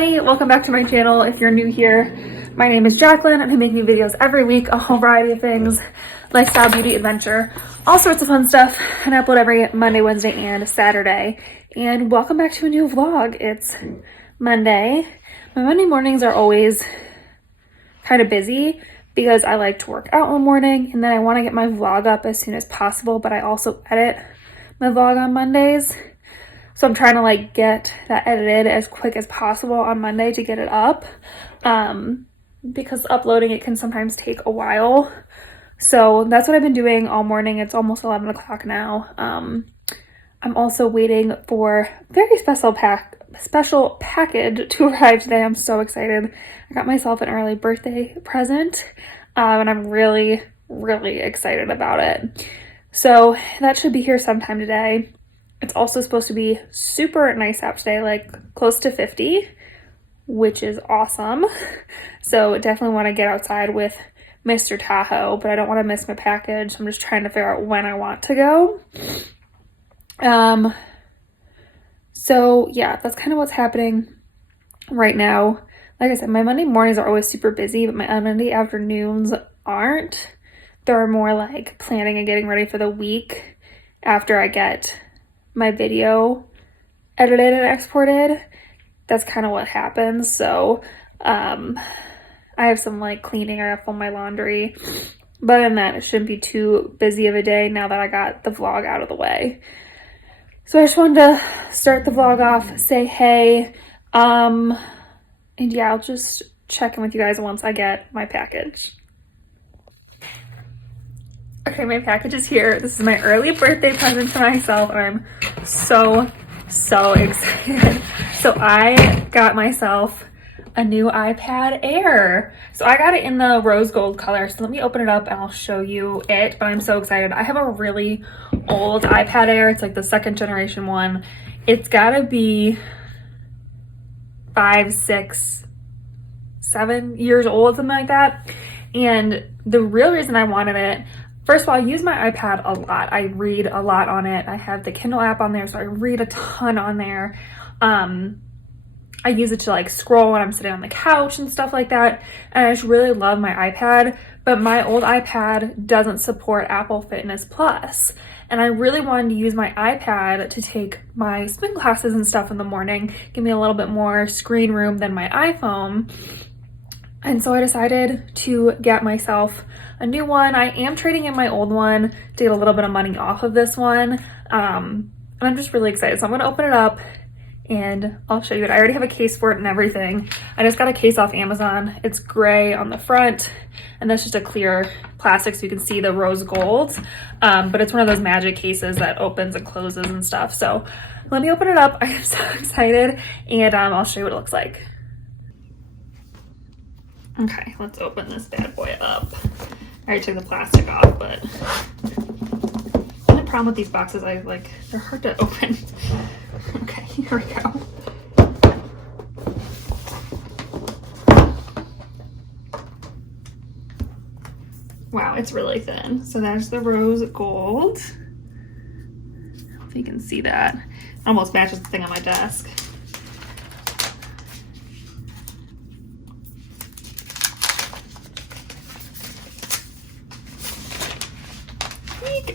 everybody, welcome back to my channel. If you're new here, my name is Jacqueline and I'm making videos every week, a whole variety of things, lifestyle, beauty, adventure, all sorts of fun stuff, and I upload every Monday, Wednesday, and Saturday. And welcome back to a new vlog. It's Monday. My Monday mornings are always kind of busy because I like to work out in the morning and then I want to get my vlog up as soon as possible, but I also edit my vlog on Mondays. So I'm trying to like get that edited as quick as possible on Monday to get it up, because uploading it can sometimes take a while. So that's what I've been doing all morning. It's almost 11 o'clock now. I'm also waiting for a very special package to arrive today. I'm so excited. I got myself an early birthday present, and I'm really, really excited about it. So that should be here sometime today. It's also supposed to be super nice out today, like close to 50, which is awesome. So definitely want to get outside with Mr. Tahoe, but I don't want to miss my package. I'm just trying to figure out when I want to go. So yeah, that's kind of what's happening right now. Like I said, my Monday mornings are always super busy, but my Monday afternoons aren't. They're more like planning and getting ready for the week after I get my video edited and exported. That's kind of what happens. So I have some like cleaning. I have to fold my laundry, but other than that, it shouldn't be too busy of a day now that I got the vlog out of the way. So I just wanted to start the vlog off, say hey, and yeah, I'll just check in with you guys once I get my package. Okay, my package is here. This is my early birthday present to myself, and I'm so excited. So I got myself a new iPad Air. So I got it in the rose gold color. So let me open it up and I'll show you it, but I'm so excited. I have a really old iPad Air. It's like the second generation one. It's gotta be 5, 6, 7 years old, something like that. And the real reason I wanted it, first of all, I use my iPad a lot. I read a lot on it. I have the Kindle app on there, so I read a ton on there. I use it to like scroll when I'm sitting on the couch and stuff like that. And I just really love my iPad, but my old iPad doesn't support Apple Fitness Plus. And I really wanted to use my iPad to take my spin classes and stuff in the morning, give me a little bit more screen room than my iPhone. And so I decided to get myself a new one. I am trading in my old one to get a little bit of money off of this one. And I'm just really excited. So I'm gonna open it up and I'll show you it. I already have a case for it and everything. I just got a case off Amazon. It's gray on the front and that's just a clear plastic so you can see the rose gold. But it's one of those magic cases that opens and closes and stuff. So let me open it up. I am so excited and I'll show you what it looks like. Okay, let's open this bad boy up. I already took the plastic off, but the only problem with these boxes, they're hard to open. Okay, here we go. Wow, it's really thin. So there's the rose gold. I don't know if you can see that. It almost matches the thing on my desk.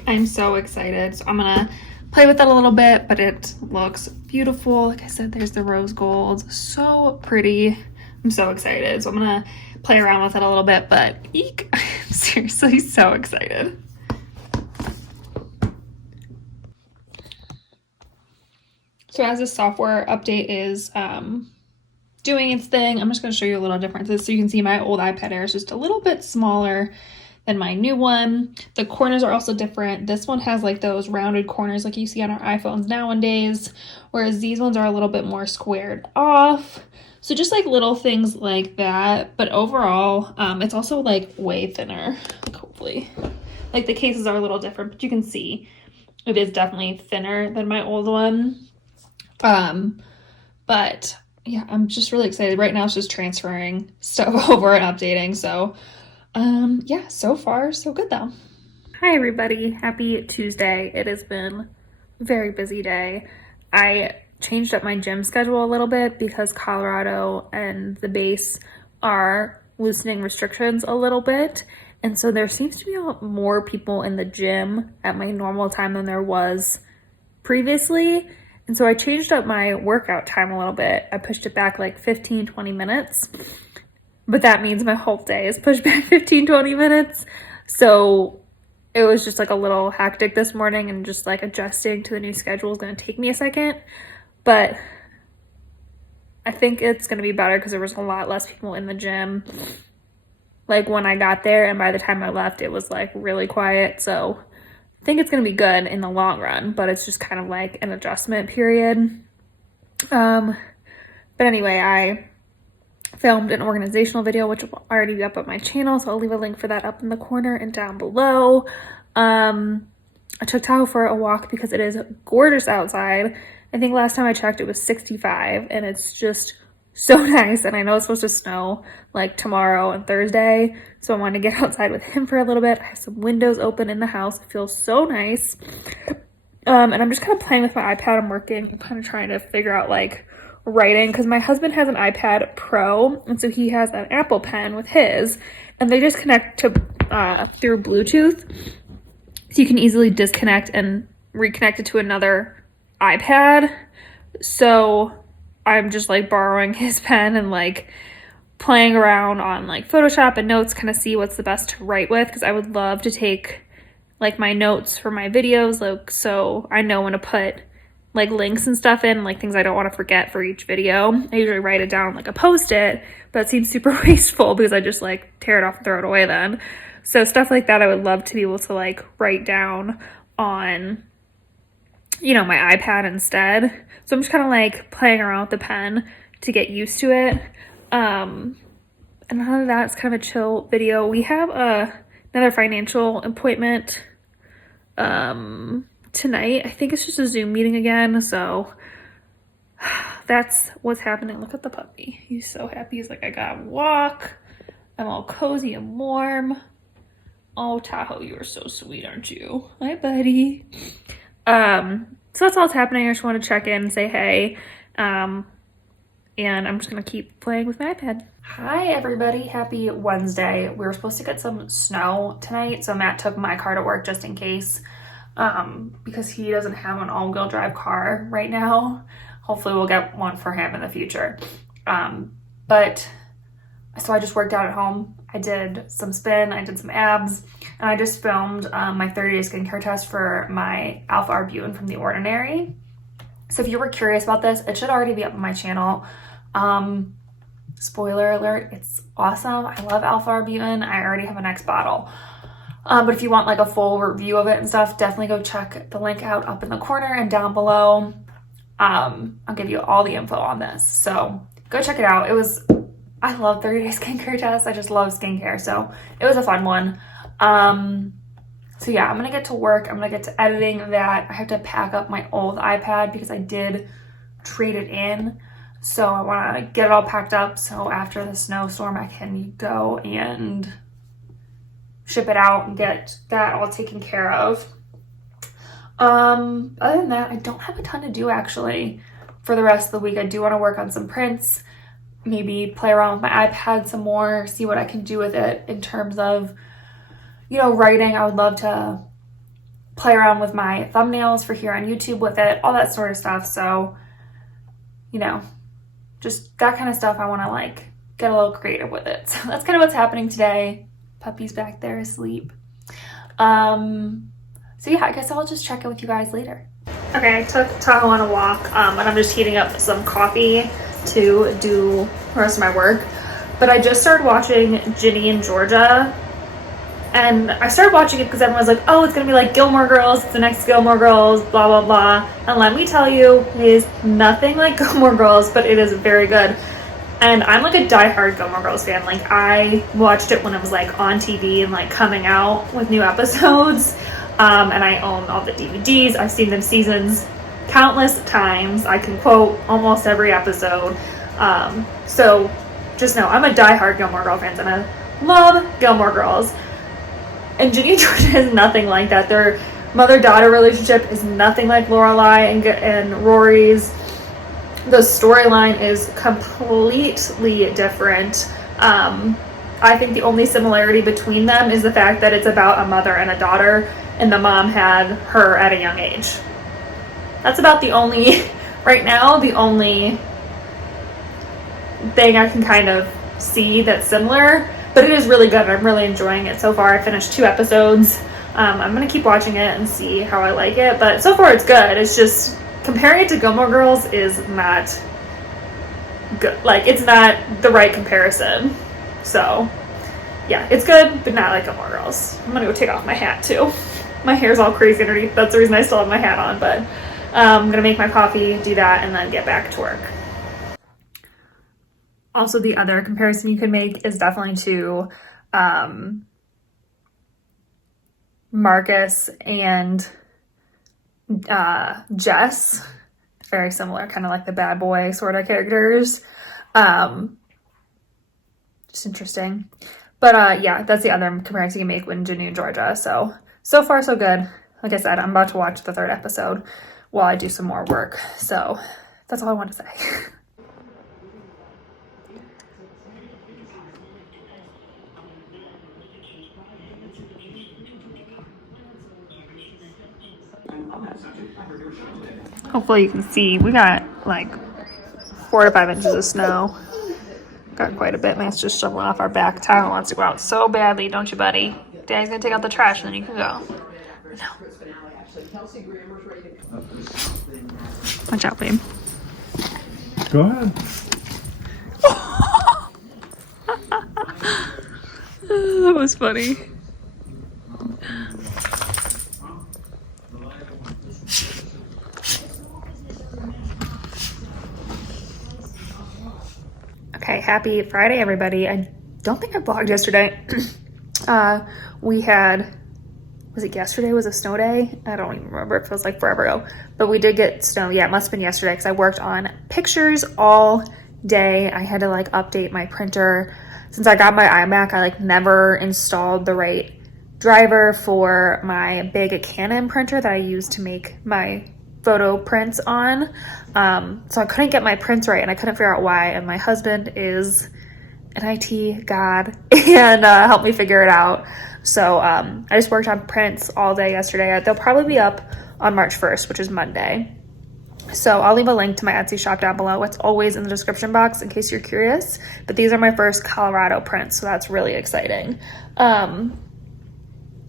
I'm so excited. So I'm gonna play with it a little bit, but it looks beautiful. Like I said, there's the rose gold. So pretty. I'm so excited. So I'm gonna play around with it a little bit, but eek, I'm seriously so excited. So as this software update is doing its thing, I'm just gonna show you a little differences. So you can see my old iPad Air is just a little bit smaller than my new one. The corners are also different. This one has like those rounded corners like you see on our iPhones nowadays, whereas these ones are a little bit more squared off. So just like little things like that, but overall, it's also like way thinner, like hopefully. Like the cases are a little different, but you can see it is definitely thinner than my old one. But yeah, I'm just really excited. Right now it's just transferring stuff over and updating, so yeah, so far so good though. Hi everybody, happy Tuesday. It has been a very busy day. I changed up my gym schedule a little bit because Colorado and the base are loosening restrictions a little bit. And so there seems to be more people in the gym at my normal time than there was previously. And so I changed up my workout time a little bit. I pushed it back like 15, 20 minutes. But that means my whole day is pushed back 15, 20 minutes. So it was just like a little hectic this morning, and just like adjusting to the new schedule is going to take me a second. But I think it's going to be better because there was a lot less people in the gym like when I got there, and by the time I left it was like really quiet. So I think it's going to be good in the long run, but it's just kind of like an adjustment period. But anyway, I filmed an organizational video which will already be up on my channel, so I'll leave a link for that up in the corner and down below. I took Tahoe for a walk because it is gorgeous outside. I think last time I checked it was 65, and it's just so nice. And I know it's supposed to snow like tomorrow and Thursday, so I wanted to get outside with him for a little bit. I have some windows open in the house. It feels so nice. And I'm just kind of playing with my iPad. I'm working. I'm kind of trying to figure out like writing, because my husband has an iPad Pro, and so he has an Apple Pen with his, and they just connect to through Bluetooth, so you can easily disconnect and reconnect it to another iPad. So I'm just like borrowing his pen and like playing around on like Photoshop and notes, kind of see what's the best to write with, because I would love to take like my notes for my videos, like so I know when to put like links and stuff in, like things I don't want to forget for each video. I usually write it down like a post-it, but it seems super wasteful because I just like tear it off and throw it away then. So stuff like that I would love to be able to like write down on, you know, my iPad instead. So I'm just kind of like playing around with the pen to get used to it. And other than that, it's kind of a chill video. We have another financial appointment tonight. I think it's just a Zoom meeting again, so that's what's happening. Look at the puppy. He's so happy. He's like, I got a walk. I'm all cozy and warm. Oh, Tahoe, you are so sweet, aren't you? Hi, buddy. So that's all that's happening. I just want to check in and say hey. And I'm just going to keep playing with my iPad. Hi, everybody. Happy Wednesday. We were supposed to get some snow tonight, so Matt took my car to work just in case, because he doesn't have an all-wheel drive car right now. Hopefully we'll get one for him in the future. But so I just worked out at home. I did some spin, I did some abs, and I just filmed my 30-day skincare test for my alpha-arbutin from The Ordinary. So if you were curious about this, it should already be up on my channel. Spoiler alert, it's awesome. I love alpha-arbutin. I already have a next bottle. But if you want like a full review of it and stuff, definitely go check the link out up in the corner and down below. I'll give you all the info on this. So go check it out. I love 30-day skincare tests. I just love skincare. So it was a fun one. So yeah, I'm going to get to work. I'm going to get to editing that. I have to pack up my old iPad because I did trade it in. So I want to get it all packed up, so after the snowstorm I can go and ship it out and get that all taken care of. Other than that, I don't have a ton to do actually for the rest of the week. I do want to work on some prints, maybe play around with my iPad some more, see what I can do with it in terms of, you know, writing. I would love to play around with my thumbnails for here on YouTube with it, all that sort of stuff. So, you know, just that kind of stuff. I want to like get a little creative with it. So that's kind of what's happening today. Puppy's back there asleep. So yeah, I guess I'll just check in with you guys later. Okay, I took Tahoe on a walk, and I'm just heating up some coffee to do the rest of my work. But I just started watching Ginny and Georgia, and I started watching it because everyone's like, oh, it's gonna be like Gilmore Girls, it's the next Gilmore Girls, blah blah blah. And let me tell you, it is nothing like Gilmore Girls, but it is very good. And I'm like a diehard Gilmore Girls fan. Like I watched it when it was like on TV and like coming out with new episodes. And I own all the DVDs. I've seen them seasons countless times. I can quote almost every episode. So just know I'm a diehard Gilmore Girls fan, and I love Gilmore Girls. And Ginny and Georgia is nothing like that. Their mother-daughter relationship is nothing like Lorelai and Rory's. the storyline is completely different. I think the only similarity between them is the fact that it's about a mother and a daughter, and the mom had her at a young age. That's about the only, right now, the only thing I can kind of see that's similar, but it is really good. I'm really enjoying it so far. I finished 2 episodes. I'm gonna keep watching it and see how I like it, but so far it's good. It's just, comparing it to Gilmore Girls is not good. Like, it's not the right comparison. So yeah, it's good, but not like Gilmore Girls. I'm gonna go take off my hat too. My hair's all crazy underneath. That's the reason I still have my hat on, but I'm gonna make my coffee, do that, and then get back to work. Also, the other comparison you could make is definitely to Marcus and Jess. Very similar, kind of like the bad boy sort of characters. Just interesting. But yeah, that's the other comparison you make with Janu and Georgia. So far so good. Like I said, I'm about to watch the 3rd episode while I do some more work. So that's all I want to say. Hopefully you can see, we got like 4 to 5 inches of snow. Got quite a bit. Man's just shoveling off our back. Tyler wants to go out so badly, don't you, buddy? Daddy's gonna take out the trash and then you can go. No. Watch out, babe. Go ahead. That was funny. Okay, happy Friday, everybody. I don't think I vlogged yesterday. We had, was it yesterday was a snow day? I don't even remember. It feels like forever ago. But we did get snow. Yeah, it must have been yesterday because I worked on pictures all day. I had to like update my printer. Since I got my iMac, I like never installed the right driver for my big Canon printer that I use to make my photo prints on. So I couldn't get my prints right and I couldn't figure out why. And my husband is an IT god and helped me figure it out. So I just worked on prints all day yesterday. They'll probably be up on March 1st, which is Monday. So I'll leave a link to my Etsy shop down below. It's always in the description box in case you're curious. But these are my first Colorado prints, so that's really exciting. And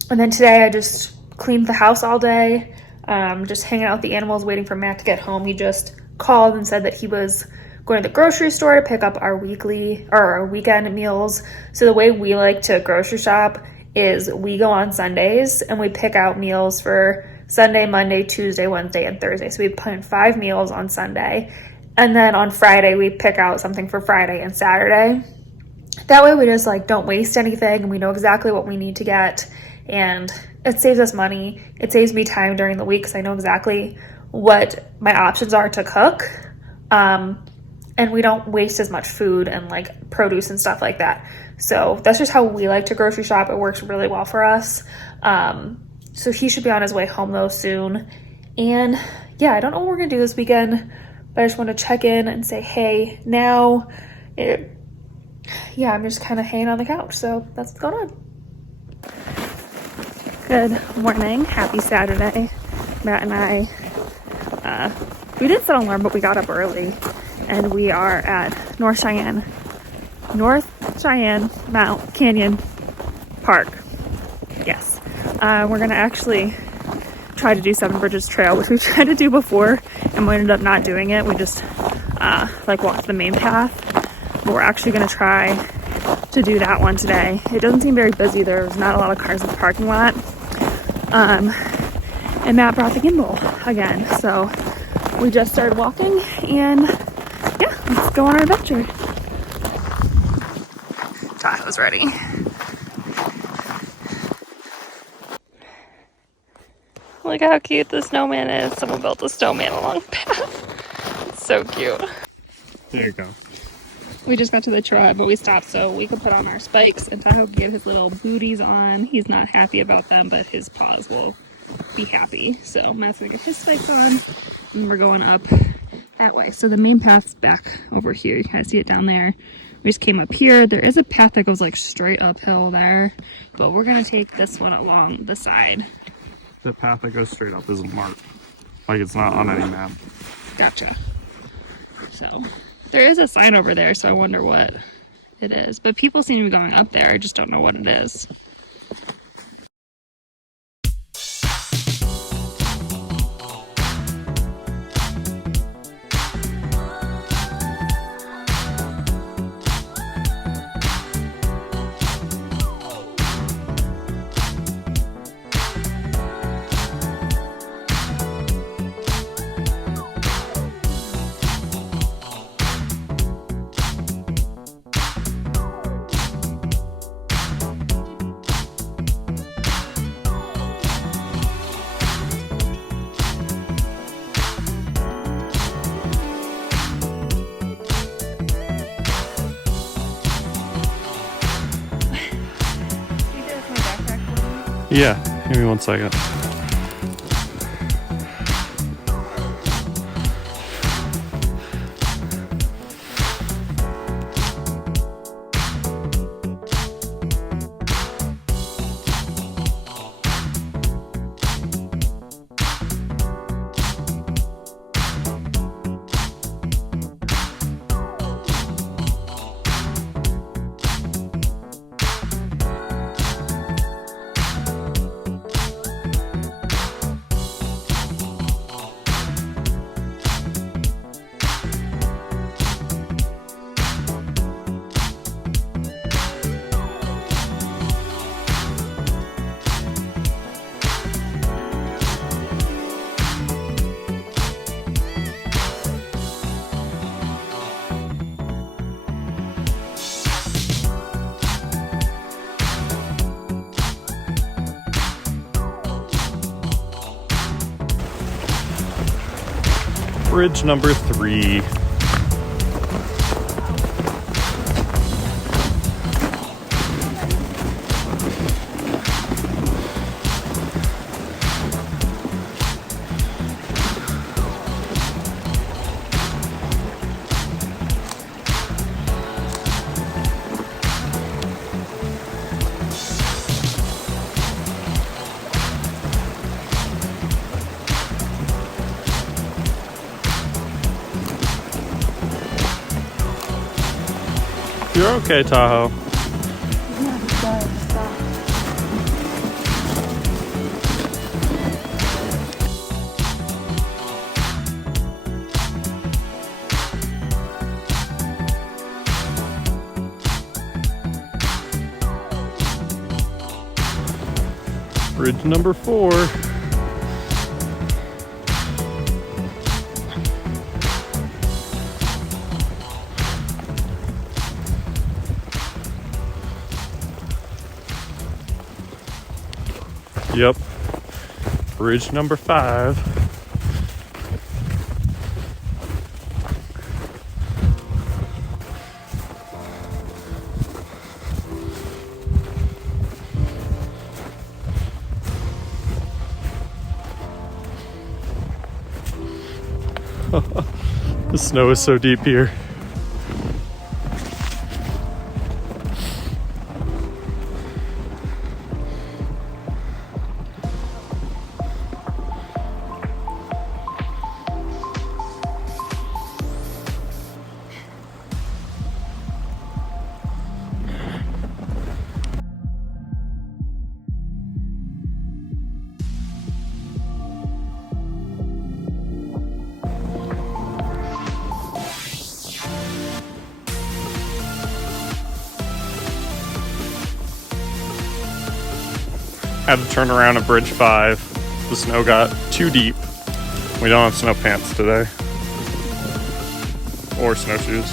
then today I just cleaned the house all day. Just hanging out with the animals, waiting for Matt to get home. He just called and said that he was going to the grocery store to pick up our weekly or our weekend meals. So the way we like to grocery shop is we go on Sundays and we pick out meals for Sunday, Monday, Tuesday, Wednesday, and Thursday. So we plan 5 meals on Sunday. And then on Friday, we pick out something for Friday and Saturday. That way we just like don't waste anything and we know exactly what we need to get. And it saves us money. It saves me time during the week because I know exactly what my options are to cook. And we don't waste as much food and like produce and stuff like that. So that's just how we like to grocery shop. It works really well for us. So he should be on his way home though soon. And yeah, I don't know what we're gonna do this weekend, but I just want to check in and say, hey, now, yeah, I'm just kind of hanging on the couch. So that's what's going on. Good morning. Happy Saturday. Matt and I, we didn't set an alarm, but we got up early and we are at North Cheyenne Mount Canyon Park. Yes. We're going to actually try to do Seven Bridges Trail, which we've tried to do before and we ended up not doing it. We just like walked the main path, but we're actually going to try to do that one today. It doesn't seem very busy. There's not a lot of cars in the parking lot. And Matt brought the gimbal again. So we just started walking and yeah, let's go on our adventure. Tahoe's ready. Look how cute the snowman is. Someone built a snowman along the path. It's so cute. There you go. We just got to the trailhead, but we stopped so we could put on our spikes and Tahoe can get his little booties on. He's not happy about them, but his paws will be happy. So Matt's gonna get his spikes on and we're going up that way. So the main path's back over here. You kind of see it down there. We just came up here. There is a path that goes like straight uphill there, but we're gonna take this one along the side. The path that goes straight up isn't marked. Like it's not on any map. Gotcha. So there is a sign over there, so I wonder what it is. But people seem to be going up there. I just don't know what it is. Yeah, give me 1 second. Bridge number 3. You're okay, Tahoe. Bridge number 4. Yep. Bridge number 5. The snow is so deep here. Had to turn around at Bridge 5. The snow got too deep. We don't have snow pants today. Or snowshoes.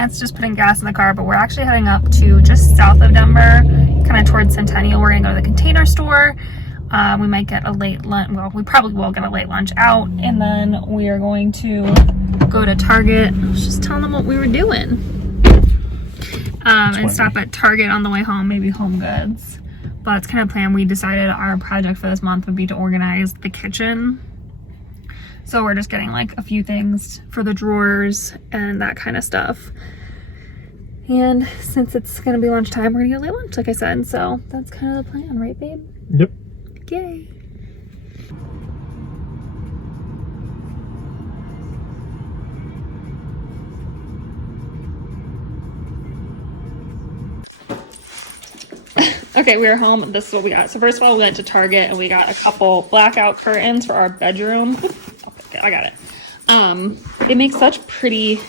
Matt's just putting gas in the car, but we're actually heading up to just south of Denver, kind of towards Centennial. We're gonna go to the Container Store. We might get a late lunch. Well, we probably will get a late lunch out, and then we are going to go to Target. I was just telling them what we were doing. And stop at Target on the way home, maybe Home Goods. But it's kind of plan. We decided our project for this month would be to organize the kitchen. So we're just getting like a few things for the drawers and that kind of stuff. And since it's gonna be lunchtime, we're gonna get late lunch, like I said. So that's kind of the plan, right, babe? Yep. Yay. Okay, we are home. This is what we got. So first of all, we went to Target and we got a couple blackout curtains for our bedroom. Okay, I got it. They make such pretty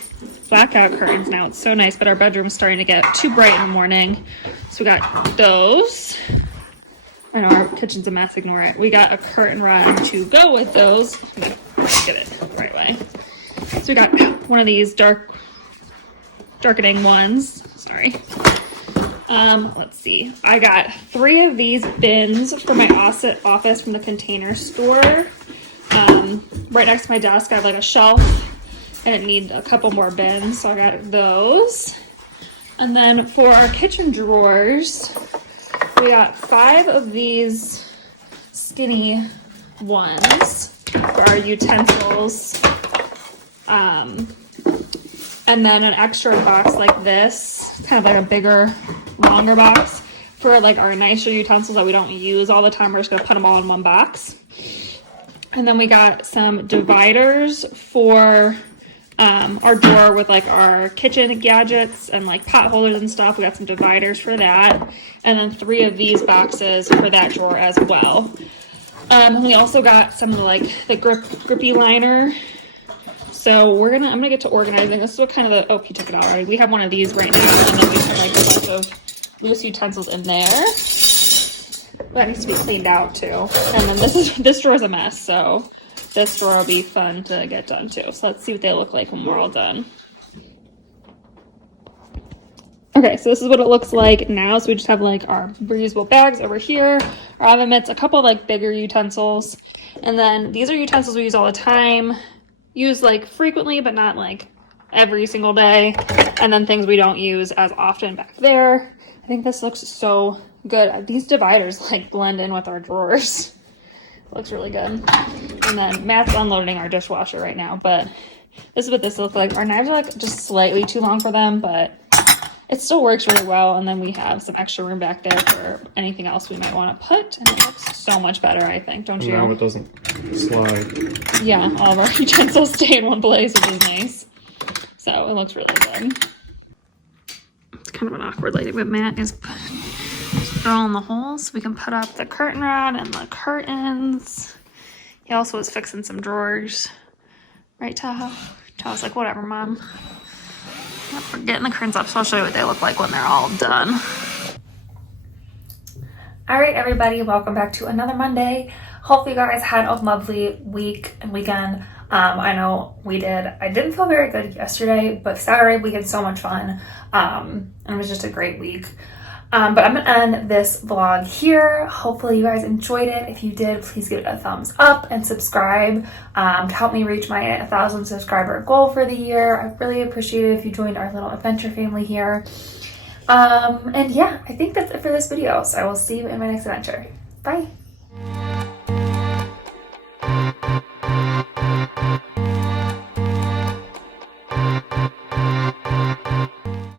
blackout curtains now. It's so nice, but our bedroom is starting to get too bright in the morning. So we got those. I know our kitchen's a mess, ignore it. We got a curtain rod to go with those. I'm gonna get it the right way. So we got one of these darkening ones. Sorry. Let's see. I got 3 of these bins for my office from the Container Store. Right next to my desk, I have like a shelf and it needs a couple more bins, so I got those. And then for our kitchen drawers, we got 5 of these skinny ones for our utensils. And then an extra box like this, kind of like a bigger, longer box for like our nicer utensils that we don't use all the time. We're just gonna put them all in one box. And then we got some dividers for our drawer with like our kitchen gadgets and like pot holders and stuff. We got some dividers for that. And then 3 of these boxes for that drawer as well. And we also got some of the grippy liner. So I'm gonna get to organizing. This is what kind of the, oh, he took it out already. We have one of these right now, and then we have like a bunch of loose utensils in there. That needs to be cleaned out too. And then this drawer's a mess, so this drawer will be fun to get done too. So let's see what they look like when we're all done. Okay, so this is what it looks like now. So we just have like our reusable bags over here, our oven mitts, a couple like bigger utensils. And then these are utensils we use all the time. Use like frequently, but not like every single day. And then things we don't use as often back there. I think this looks so good. These dividers like blend in with our drawers. It looks really good. And then Matt's unloading our dishwasher right now, but this is what this looks like. Our knives are like just slightly too long for them, but it still works really well. And then we have some extra room back there for anything else we might want to put. And it looks so much better, I think, don't you? No, it doesn't slide. Yeah, all of our utensils stay in one place, which is nice. So it looks really good. It's kind of an awkward lighting, but Matt is throwing the holes so we can put up the curtain rod and the curtains. He also was fixing some drawers. Right, Tahoe? Tahoe's like, whatever, Mom. Yep, we're getting the curtains up, so I'll show you what they look like when they're all done. All right, everybody, welcome back to another Monday. Hopefully you guys had a lovely week and weekend. I know we did. I didn't feel very good yesterday, but Saturday we had so much fun. And it was just a great week. But I'm gonna end this vlog here. Hopefully you guys enjoyed it. If you did, please give it a thumbs up and subscribe to help me reach my 1,000 subscriber goal for the year. I really appreciate it if you joined our little adventure family here. And yeah, I think that's it for this video. So I will see you in my next adventure. Bye.